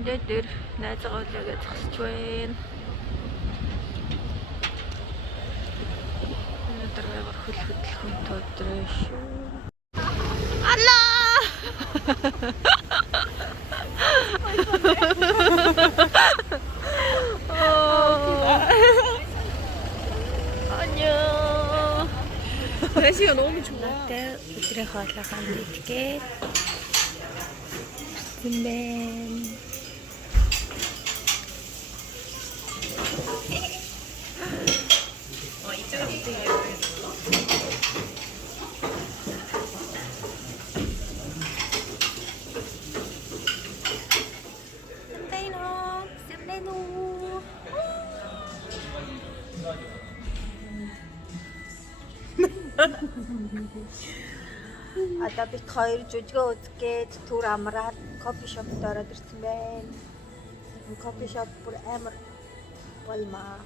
зөндөө дээр найзгаа үлээгээ зогсож байна. Өнөөдөр гайвар хөл хөдөлгөөнтэй өдрөө шүү. Аллаа! 안녕. 날씨가 너무 좋아. 우리의 хоолойгоо идгээд 근데 Одоо бид хоёр жүжигөө үзгээд түр амраад кофе шопт ороод ирсэн байна. Кофе шоп бүр амар болмаа.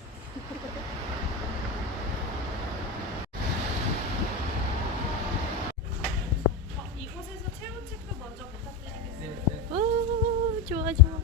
이곳에서 체온 체크 먼저 부탁드리겠습니다. 오, 좋아 좋아.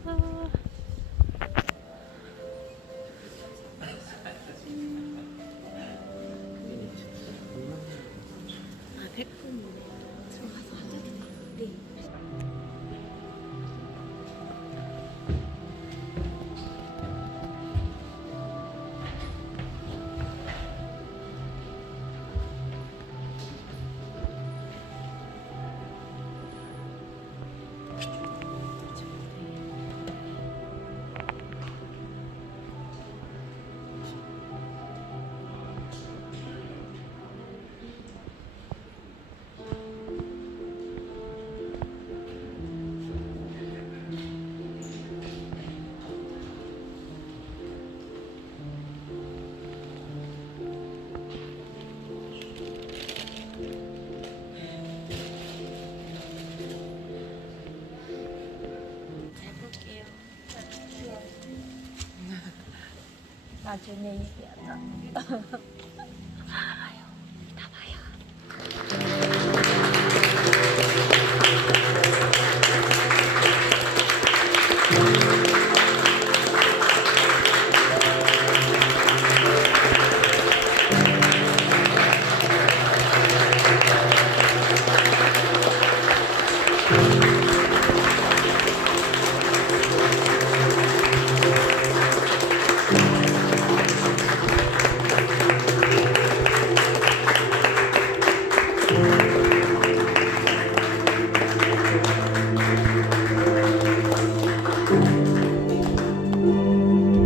나중에 얘기하자.